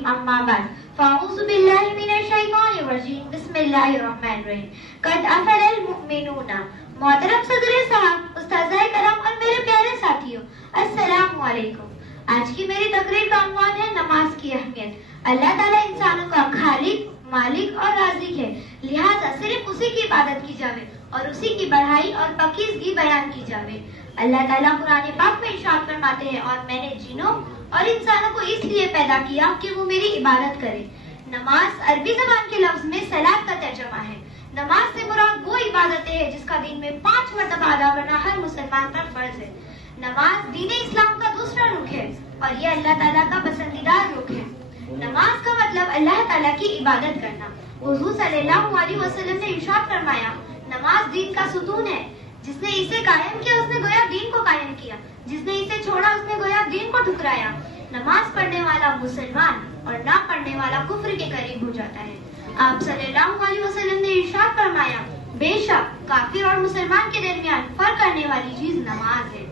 الرجیم اما بعد فاعوذ باللہ من الشیطان الرجیم بسم اللہ الرحمن الرحیم قد افلح المؤمنون. محترم صدر صاحب، استاذہ کرام اور میرے پیارے ساتھیوں، السلام علیکم. آج کی میری تقریر کا عنوان ہے نماز کی اہمیت. اللہ تعالیٰ انسانوں کا خالق، مالک اور رازق ہے، لہذا صرف اسی کی عبادت کی جاوے اور اسی کی بڑائی اور پاکیزگی بیان کی جاوے. اللہ تعالیٰ قرآن پاک میں ارشاد فرماتے ہیں، اور میں نے جنوں اور انسانوں کو اس لیے پیدا کیا کہ وہ میری عبادت کرے. نماز عربی زبان کے لفظ میں صلاۃ کا ترجمہ ہے. نماز سے مراد وہ عبادتیں ہیں جس کا دن میں 5 مرتبہ ادا کرنا ہر مسلمان پر فرض ہے. نماز دین اسلام کا دوسرا رخ ہے اور یہ اللہ تعالیٰ کا پسندیدہ رخ ہے. نماز کا مطلب اللہ تعالیٰ کی عبادت کرنا. حضور صلی اللہ علیہ وسلم نے ارشاد فرمایا، نماز دین کا ستون ہے. جس نے اسے قائم کیا اس نے گویا دین کو قائم کیا، جس نے اسے چھوڑا اس نے گویا دین کو ٹھکرایا. نماز پڑھنے والا مسلمان اور نہ پڑھنے والا کفر کے قریب ہو جاتا ہے. آپ صلی اللہ علیہ وسلم نے ارشاد فرمایا، بے شک کافر اور مسلمان کے درمیان فرق کرنے والی چیز نماز ہے.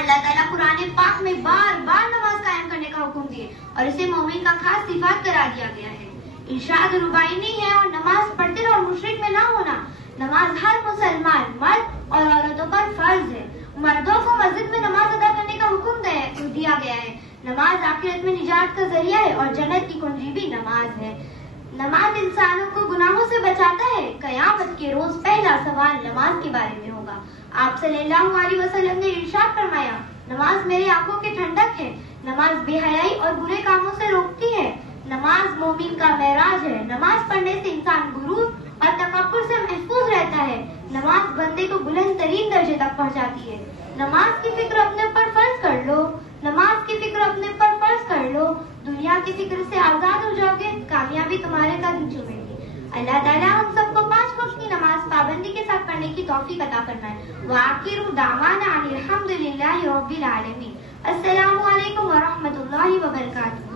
اللہ تعالیٰ قرآن پاک میں بار بار نماز قائم کرنے کا حکم دیے اور اسے مومن کا خاص صفات قرار دیا گیا ہے. ارشاد ربائی نہیں ہے اور نماز پڑھتے اور مشرک میں نہ ہونا. نماز ہر مسلمان مرد اور عورتوں پر فرض ہے. مردوں کو مسجد میں نماز ادا کرنے کا حکم دیا گیا ہے. نماز آخرت میں نجات کا ذریعہ ہے اور جنت کی کنجی بھی نماز ہے. نماز انسانوں کو گناہوں سے بچاتا ہے. قیامت کے روز پہلا سوال نماز کے بارے میں ہوگا. آپ صلی اللہ علیہ وسلم نے ارشاد فرمایا، نماز میری آنکھوں کی ٹھنڈک ہے. نماز بے حیائی اور برے کاموں سے روکتی ہے. نماز مومن کا معراج ہے. نماز پڑھنے سے انسان غرور اور تکبر سے محفوظ رہتا ہے. نماز بندے کو بلند ترین درجے تک پہنچاتی ہے. نماز کی فکر اپنے اوپر فرض کر لو. نماز کی فکر اپنے اوپر فرض کر لو. دنیا کی فکر سے آزاد ہو جاؤ گے، کامیابی تمہارے قدم چومے گی. اللہ تعالیٰ ہم سب کو 5 وقت کی نماز پابندی کے ساتھ پڑھنے کی توفیق عطا فرمائے. وآخر دعوانا ان الحمد للہ رب العالمین. السلام علیکم ورحمۃ اللہ وبرکاتہ.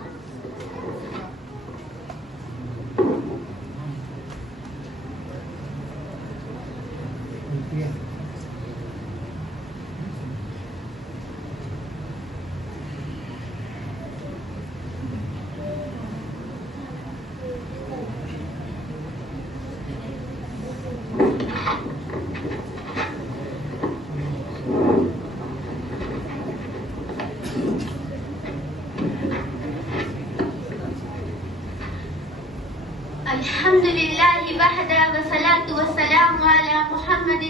الحمد للہ وحدہ والصلاة والسلام علی محمد.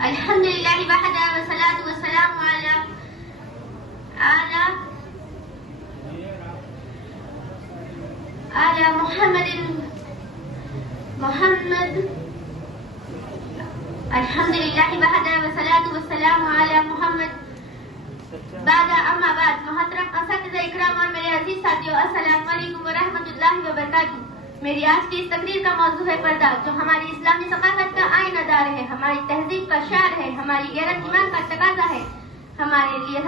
الحمد للہ وحدہ والصلاة والسلام علی محمد. الحمد للہ وحدہ والصلاة والسلام علی محمد. بعد اما بعد، محترم اساتذہ اکرام اور میرے عزیز ساتھیوں، السلام علیکم ورحمۃ اللہ وبرکاتہ. میری آج کی اس تقریر کا موضوع ہے پردہ، جو ہماری اسلامی ثقافت کا آئینہ دار ہے، ہماری تہذیب کا شعر ہے، ہماری غیرت ایمان کا تقاضا ہے. ہمارے لیے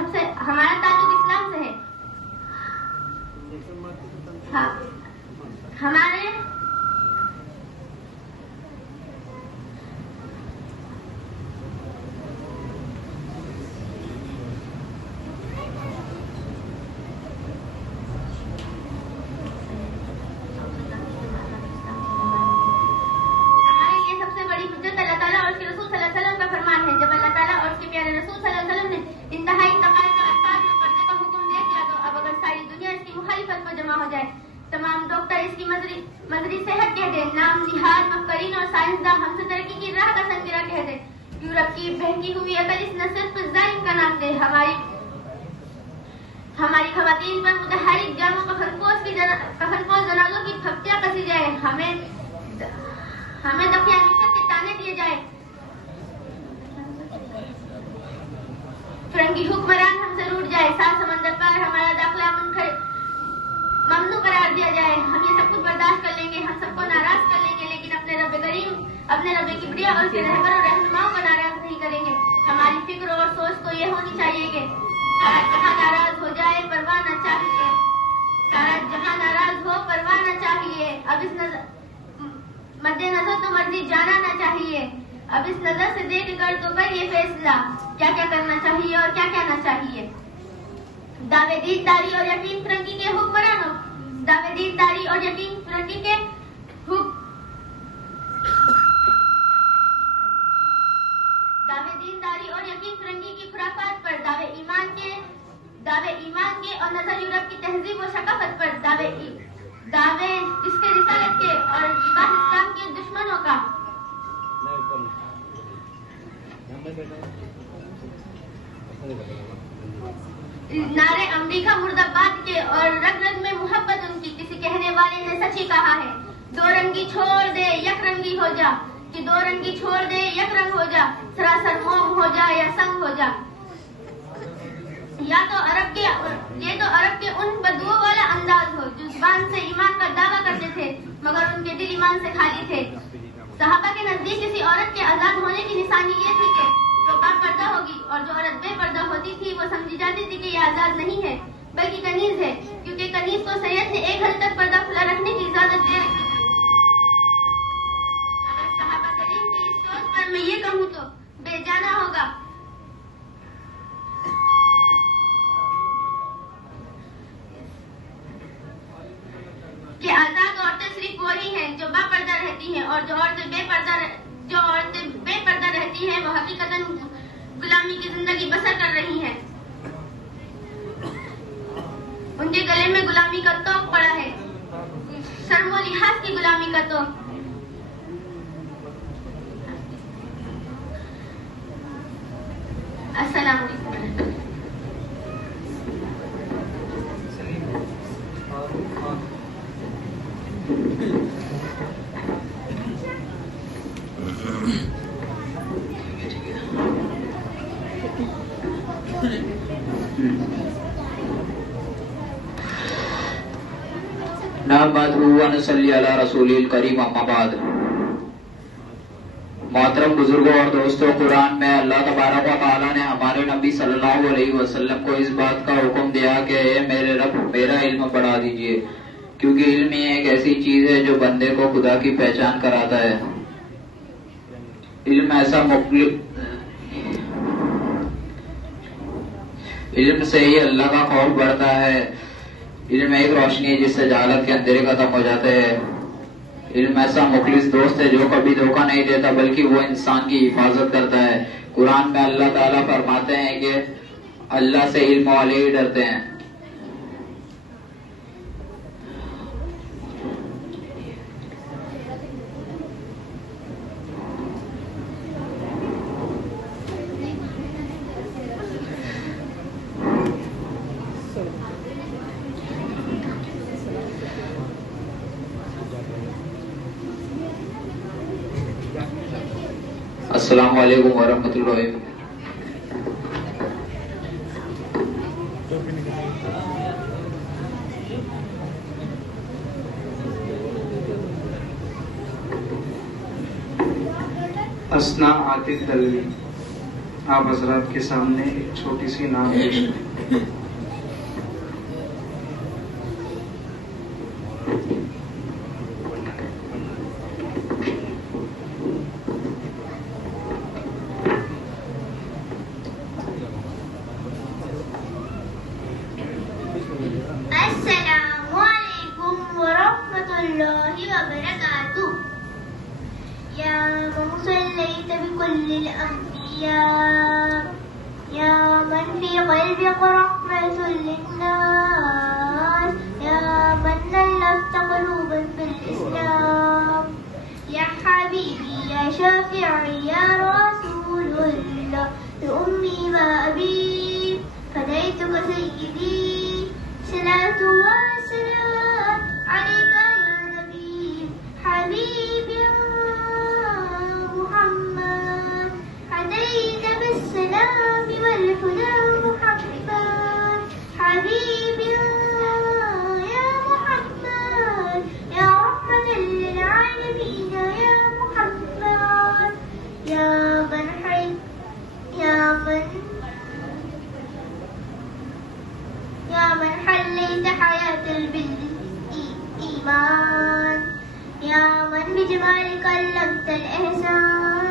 ہمارا تعلق اسلام سے ہے. ہمارے تمام ڈاکٹر اس کی مذہبی صحت کہہ دیں، نام نہاد مفکرین اور سائنسداں ہم سے ترقی کی راہ کا سنگرہ کہہ دیں. یورپ کی بہکی ہوئی عقل اس نہ صرف ظالم کا نام دے. ہماری خواتین پر متحرک جاموں کفنپوش جنازوں کی پھپتیاں کسی جائے. ہمیں دقیانوسیت کے تانے دیے جائے. فرنگی حکمران ہم سے روٹ جائے. سات سمندر پار ہمارا داخلہ ممنوع قرار دیا جائے. ہم یہ سب کچھ برداشت کر لیں گے، ہم سب کو ناراض کر لیں گے، لیکن اپنے رب کریم، اپنے رب کبریا اور اس کے رہبر اور رہنماؤں کو ناراض نہیں کریں گے. ہماری فکر اور سوچ تو یہ ہونی چاہیے کہ سارا جہاں ناراض ہو جائے پرواہ نہ چاہیے. سارا جہاں ناراض ہو پرواہ نہ چاہیے. اب اس مد نظر تو مرضی جانا نہ چاہیے. اب اس نظر سے دیکھ کر تو کر یہ فیصلہ کیا کیا کرنا چاہیے اور کیا کیا نہ چاہیے. دعوے دینداری اور یقین فرنگی کے حکمرانوں اور نظر یورپ کی تہذیب و ثقافت پر دعوے اس کے رسالت کے اور لباس اسلام کے دشمنوں کا نعرے امریکہ مرد آباد کے اور رگ رگ میں محبت ان کی کسی کہنے والے نے سچ ہی کہا ہے. دو رنگی چھوڑ دے یک رنگی ہو جا, کہ دو رنگی چھوڑ دے یک رنگ ہو جا, سراسر موم ہو جا یا سنگ ہو جا. یہ تو عرب کے ان بدوؤں والا انداز ہو جو زبان سے ایمان کا دعویٰ کرتے تھے مگر ان کے دل ایمان سے خالی تھے. صحابہ کے نزدیک کسی عورت کے آزاد ہونے کی نشانی یہ تھی کہ جو پاک پردہ ہوگی, اور جو عورت بے پردہ ہوتی تھی وہ سمجھی جاتی تھی کہ یہ آزاد نہیں ہے بلکہ کنیز ہے, کیونکہ کنیز کو سید نے ایک حد تک پردہ کھلا رکھنے کی اجازت دے رکھی تھی. اگر صحابہ کریم کی اس سوچ پر میں یہ کہوں تو بے جانا ہوگا کہ آزاد عورتیں صرف وہی ہیں جو با پردہ رہتی ہیں, اور جو عورتیں بے پردہ رہتی ہیں وہ حقیقتاً غلامی کی زندگی بسر کر رہی ہیں. ان کے گلے میں غلامی کا توق پڑا ہے, شرم و لحاظ کی غلامی کا توق. السلام علیکم. نحمدہ و نصلی علی رسول الکریم اما بعد. محترم بزرگوں اور دوستوں, قرآن میں اللہ تبارک و تعالیٰ نے ہمارے نبی صلی اللہ علیہ وسلم کو اس بات کا حکم دیا کہ اے میرے رب میرا علم بڑھا دیجئے, کیونکہ علم یہ ایک ایسی چیز ہے جو بندے کو خدا کی پہچان کراتا ہے. علم سے ہی اللہ کا خوف بڑھتا ہے. علم ایک روشنی ہے جس سے جہالت کے اندھیرے ختم ہو جاتے ہیں. علم ایسا مخلص دوست ہے جو کبھی دھوکہ نہیں دیتا بلکہ وہ انسان کی حفاظت کرتا ہے. قرآن میں اللہ تعالیٰ فرماتے ہیں کہ اللہ سے علم والے ہی ڈرتے ہیں. السلام علیکم ورحمۃ اللہ. اسنا عاطف دلوی, آپ حضرات کے سامنے ایک چھوٹی سی نام پیش کریں. السلام علیکم ورحمۃ اللہ وبرکاتہ. یا من صلیت بکل الانبیاء, یا من فی قلبک رحمت للناس, یا من الفت قلوبا بالاسلام, یا حبیبی یا شافعی یا رسول اللہ, لأمی و ابی فدیتک سیدی, صلاة وسلام عليك يا نبي حبيبي محمد, هديت بالسلام والهدى محمد, حبيبي يا محمد, يا رحمة للعالمين يا محمد, يا من حليت حياة بالإيمان, يا من بجمالك علمت الإحسان,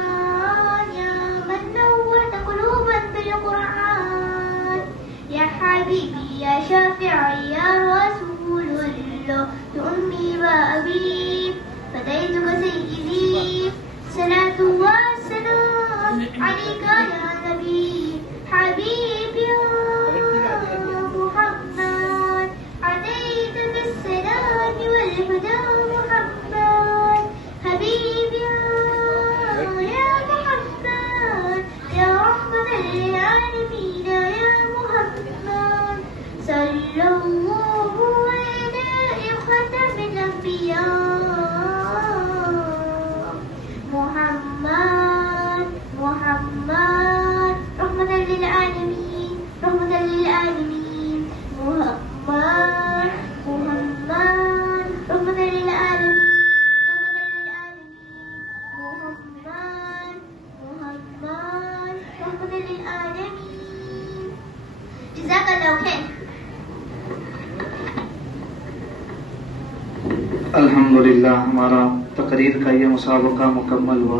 يا من نورت قلوبا بالقرآن, يا حبيبي يا شافعي يا رسول الله, لأمي وأبي فديتك سيدي, صلاة وسلام عليك يا نبي حبيبي محمد. الحمدللہ ہمارا تقریر کا یہ مسابقہ مکمل ہوا.